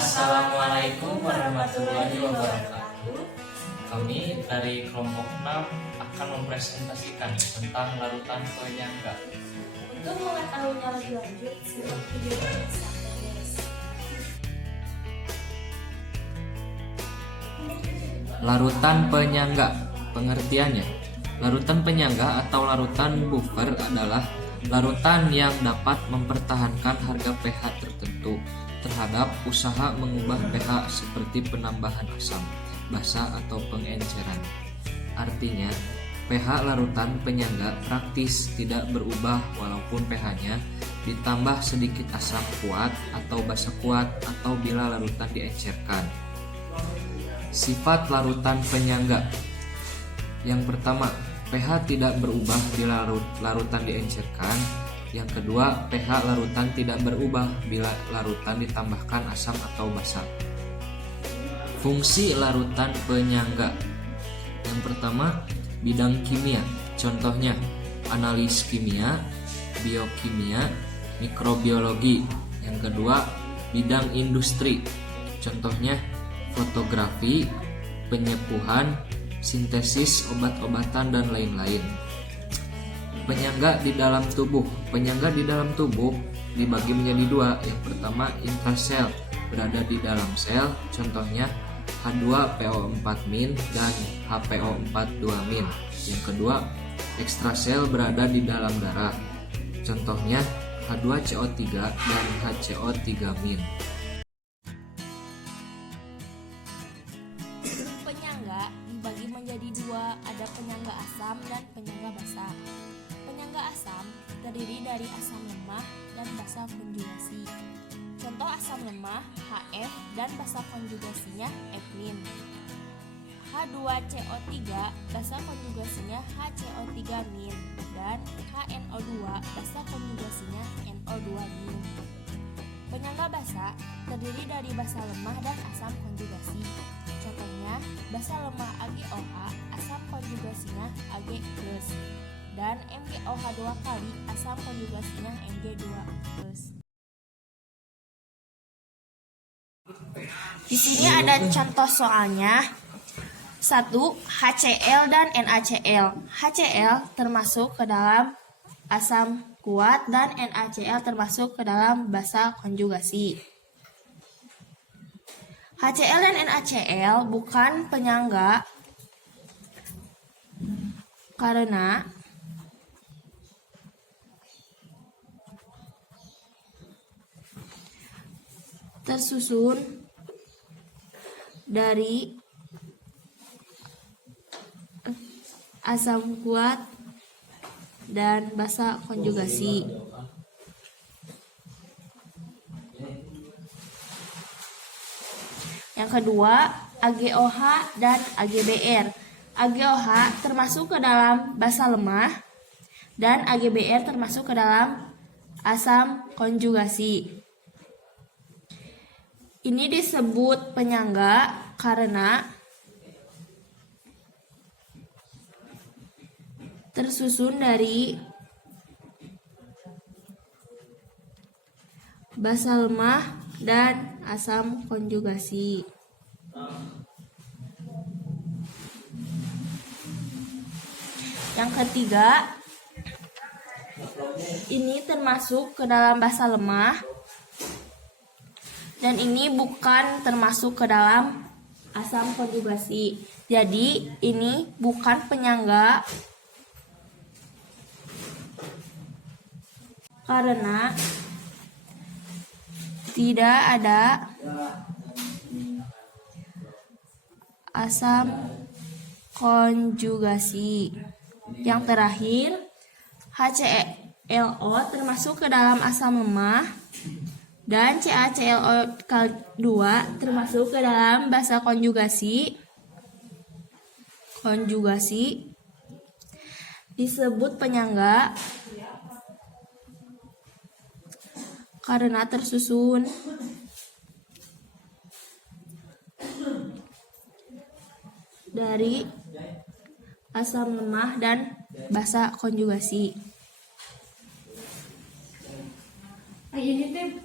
Assalamualaikum warahmatullahi wabarakatuh. Kami dari kelompok 6 akan mempresentasikan tentang larutan penyangga. Untuk mengetahuinya lebih lanjut, simak video ini sampai beres. Larutan penyangga. Pengertiannya, larutan penyangga atau larutan buffer adalah larutan yang dapat mempertahankan harga pH tertentu terhadap usaha mengubah pH seperti penambahan asam, basa, atau pengenceran. Artinya, pH larutan penyangga praktis tidak berubah walaupun pH-nya ditambah sedikit asam kuat atau basa kuat atau bila larutan diencerkan. Sifat larutan penyangga. Yang pertama, pH tidak berubah bila larutan diencerkan. Yang kedua, pH larutan tidak berubah bila larutan ditambahkan asam atau basa. Fungsi larutan penyangga. Yang pertama, bidang kimia. Contohnya, analis kimia, biokimia, mikrobiologi. Yang kedua, bidang industri. Contohnya, fotografi, penyepuhan, sintesis obat-obatan, dan lain-lain. Penyangga di dalam tubuh. Penyangga di dalam tubuh dibagi menjadi dua. Yang pertama, intrasel, berada di dalam sel. Contohnya H2PO4- dan HPO42-. Yang kedua, ekstrasel, berada di dalam darah. Contohnya H2CO3 dan HCO3-. Penyangga dibagi menjadi dua, ada penyangga asam dan penyangga basa. Penyangga asam terdiri dari asam lemah dan basa konjugasi. Contoh asam lemah HF dan basa konjugasinya epnin. H2CO3 basa konjugasinya HCO3- dan HNO2 basa konjugasinya NO2-. Penyangga basa terdiri dari basa lemah dan asam konjugasi. Contohnya, basa lemah AgOH, asam konjugasinya Ag+, dan MgOH2 kali, asam konjugasinya Mg2+. Di sini ada contoh soalnya. 1. HCl dan NaCl. HCl termasuk ke dalam asam kuat dan NaCl termasuk ke dalam basa konjugasi. HCl dan NaCl bukan penyangga karena tersusun dari asam kuat dan basa konjugasi. Yang kedua, AgOH dan AgBr. AgOH termasuk ke dalam basa lemah dan AgBr termasuk ke dalam asam konjugasi. Ini disebut penyangga karena tersusun dari basa lemah dan asam konjugasi. Yang ketiga, ini termasuk ke dalam basa lemah dan ini bukan termasuk ke dalam asam konjugasi. Jadi ini bukan penyangga karena tidak ada asam konjugasi. Yang terakhir, HClO termasuk ke dalam asam lemah dan CaClO2 termasuk ke dalam basa konjugasi. Disebut penyangga karena tersusun dari asam lemah dan basa konjugasi. Ini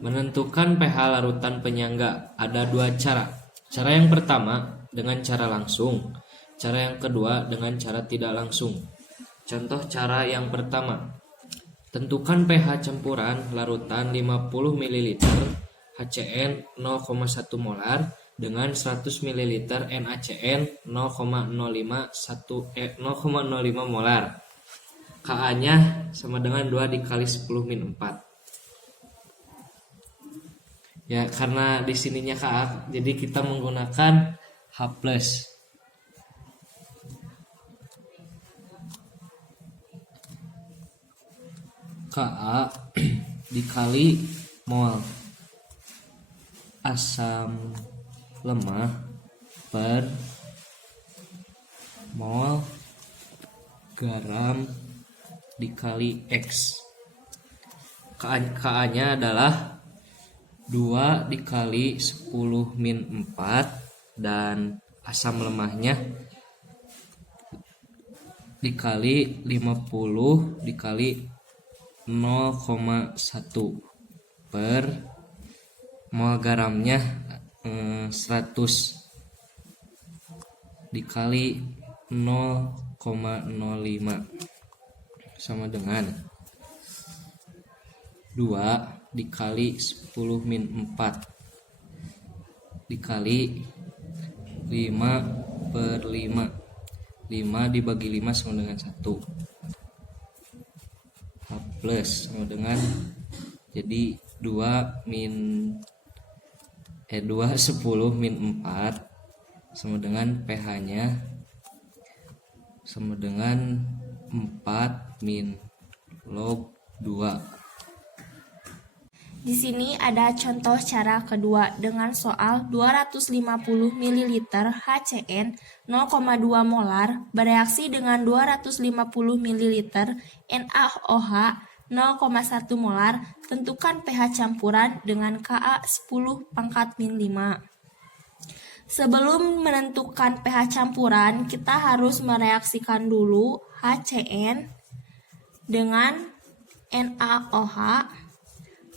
Menentukan pH larutan penyangga ada dua cara. Cara yang pertama dengan cara langsung, cara yang kedua dengan cara tidak langsung. Contoh cara yang pertama, tentukan pH campuran larutan 50 ml HCN 0,1 molar dengan 100 ml NaCN 0,05 molar. Ka-nya sama dengan 2 dikali 10-4. Ya, karena di sininya Ka, jadi kita menggunakan H+. Ka dikali mol asam lemah per mol garam dikali X. Ka-nya adalah 2 dikali 10-4 dan asam lemahnya dikali 50 dikali 0,1 per mol garamnya 100 dikali 0,05 sama dengan 2 dikali 10-4 dikali 5/5. 5 dibagi 5 sama dengan 1. H plus sama dengan, jadi 2 10-4 sama dengan pH nya sama dengan 4 min log 2. Di sini ada contoh cara kedua dengan soal 250 ml HCN 0,2 molar bereaksi dengan 250 ml NaOH 0,1 molar. Tentukan pH campuran dengan Ka 10⁻⁵. Sebelum menentukan pH campuran, kita harus mereaksikan dulu HCN dengan NaOH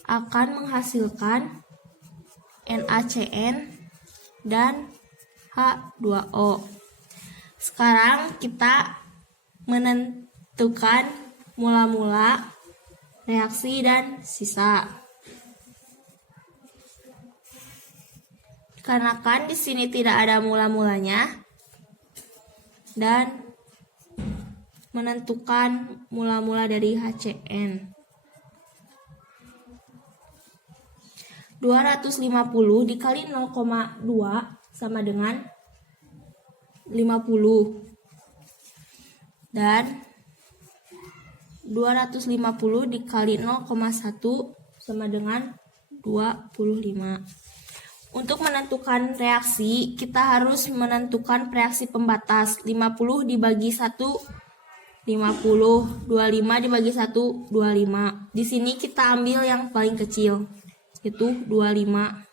akan menghasilkan NaCN dan H2O. Sekarang kita menentukan mula-mula, reaksi, dan sisa. Dikarenakan di sini tidak ada mula-mulanya dan menentukan mula-mula dari HCN. 250 dikali 0,2 sama dengan 50 dan 250 dikali 0,1 sama dengan 25. Untuk menentukan reaksi, kita harus menentukan reaksi pembatas. 50 dibagi 1 50, 25 dibagi 1 25. Di sini kita ambil yang paling kecil, itu 25.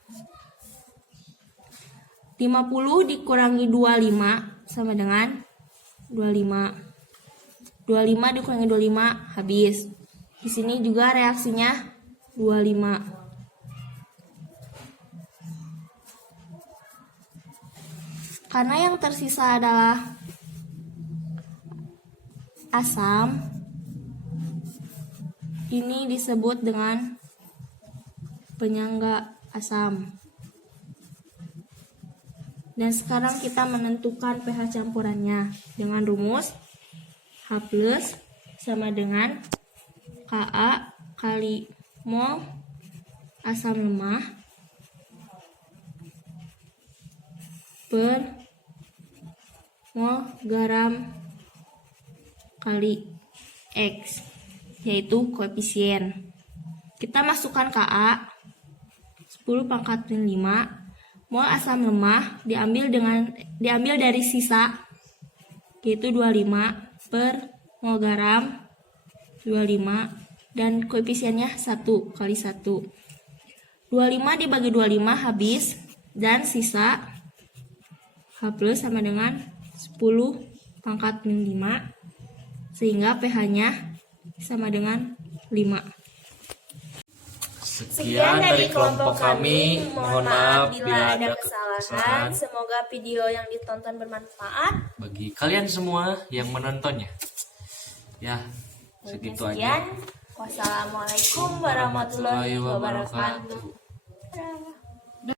50 dikurangi 25 sama dengan 25. 25 dikurangi 25 habis. Di sini juga reaksinya 25. Karena yang tersisa adalah asam, ini disebut dengan penyangga asam. Dan sekarang kita menentukan pH campurannya dengan rumus H+ sama dengan Ka kali mol asam lemah per mol garam kali X, yaitu koefisien. Kita masukkan Ka 10⁻⁵, mol asam lemah diambil dari sisa, yaitu 25 per mol garam 25 dan koefisiennya 1 kali 1. 25 dibagi 25 habis dan sisa H+ sama dengan 10⁻⁵, sehingga pH-nya sama dengan 5. Sekian dari kelompok kami. Mohon maaf bila ada kesalahan. kesalahan Semoga video yang ditonton bermanfaat. bagi kalian semua yang menontonnya. Ya, segitu aja. Sekian. Wassalamualaikum warahmatullahi wabarakatuh. Dadah.